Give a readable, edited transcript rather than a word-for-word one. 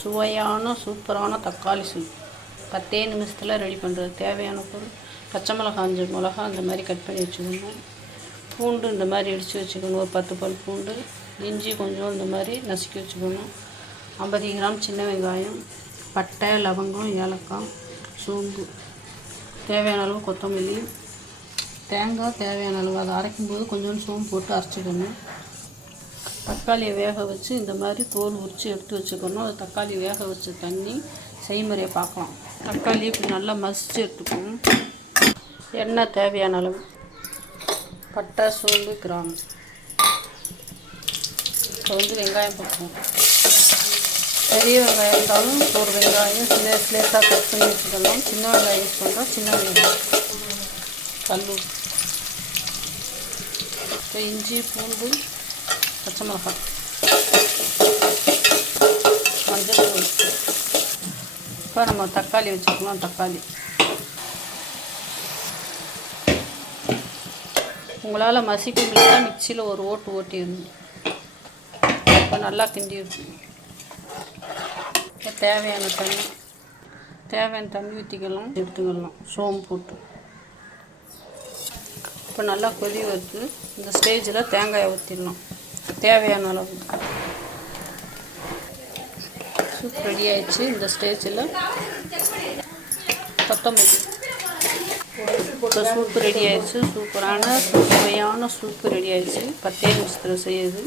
சுவையான சூப்பரான தக்காளி சூப் 10 நிமிஷத்தில் ரெடி பண்ணுறது. தேவையான பொருள்: பச்சை மிளகா 5 மிளகா இந்த மாதிரி கட் பண்ணி வச்சுக்கணும். பூண்டு இந்த மாதிரி இடித்து வச்சுக்கணும், ஒரு 10 பல் பூண்டு. இஞ்சி கொஞ்சம் இந்த மாதிரி நசுக்கி வச்சுக்கணும். 50 கிராம் சின்ன வெங்காயம், பட்டை, லவங்கம், ஏலக்காய், சோம்பு, தேவையான அளவு கொத்தமல்லி, தேங்காய் தேவையான அளவு. அதை அரைக்கும்போது கொஞ்சோண்டு சோம்பு போட்டு அரைச்சிக்கணும். தக்காளியை வேக வச்சு இந்த மாதிரி தோல் உரித்து எடுத்து வச்சுக்கணும். அது தக்காளி வேக வச்ச தண்ணி செய்முறையை பார்க்கலாம். தக்காளி இப்படி நல்லா மசித்து எடுத்துக்கணும். எண்ணெய் தேவையான அளவு, பட்டை, சோம்பு, கிராம்பு. இப்போ வெங்காயம் போட்டுக்கணும். பெரிய வெங்காயம் இருந்தாலும் ஒரு வெங்காயம் ஸ்லேட்டாக கட் பண்ணி வச்சுக்கலாம். சின்ன வெங்காயம் யூஸ் பண்ணுறோம், சின்ன வெங்காயம். கல் உப்பு, இப்போ இஞ்சி, பூண்டு, பச்சை மிளகாய், மஞ்சள் தூள். இப்போ நம்ம தக்காளி வச்சுக்கலாம். தக்காளி உங்களால் மசிக்க முடியல, மிக்சியில் ஒரு ஓட்டு ஓட்டிடணும். இப்போ நல்லா கிண்டி இருக்கும். இப்போ தேவையான தண்ணி ஊற்றிக்கலாம், எடுத்துக்கலாம். சோம்பு போட்டு இப்போ நல்லா கொதி வருது. இந்த ஸ்டேஜில் தேங்காயை ஊற்றிடலாம் தேவையான அளவு. சூப் ரெடி ஆயிடுச்சு. இந்த ஸ்டேஜில் கொத்தமல்லி. இப்போ சூப்பு ரெடி ஆயிடுச்சு. சூப்பரான சுவையான சூப்பு ரெடி ஆயிடுச்சு. 10 நிமிஷத்தில் செய்யுது.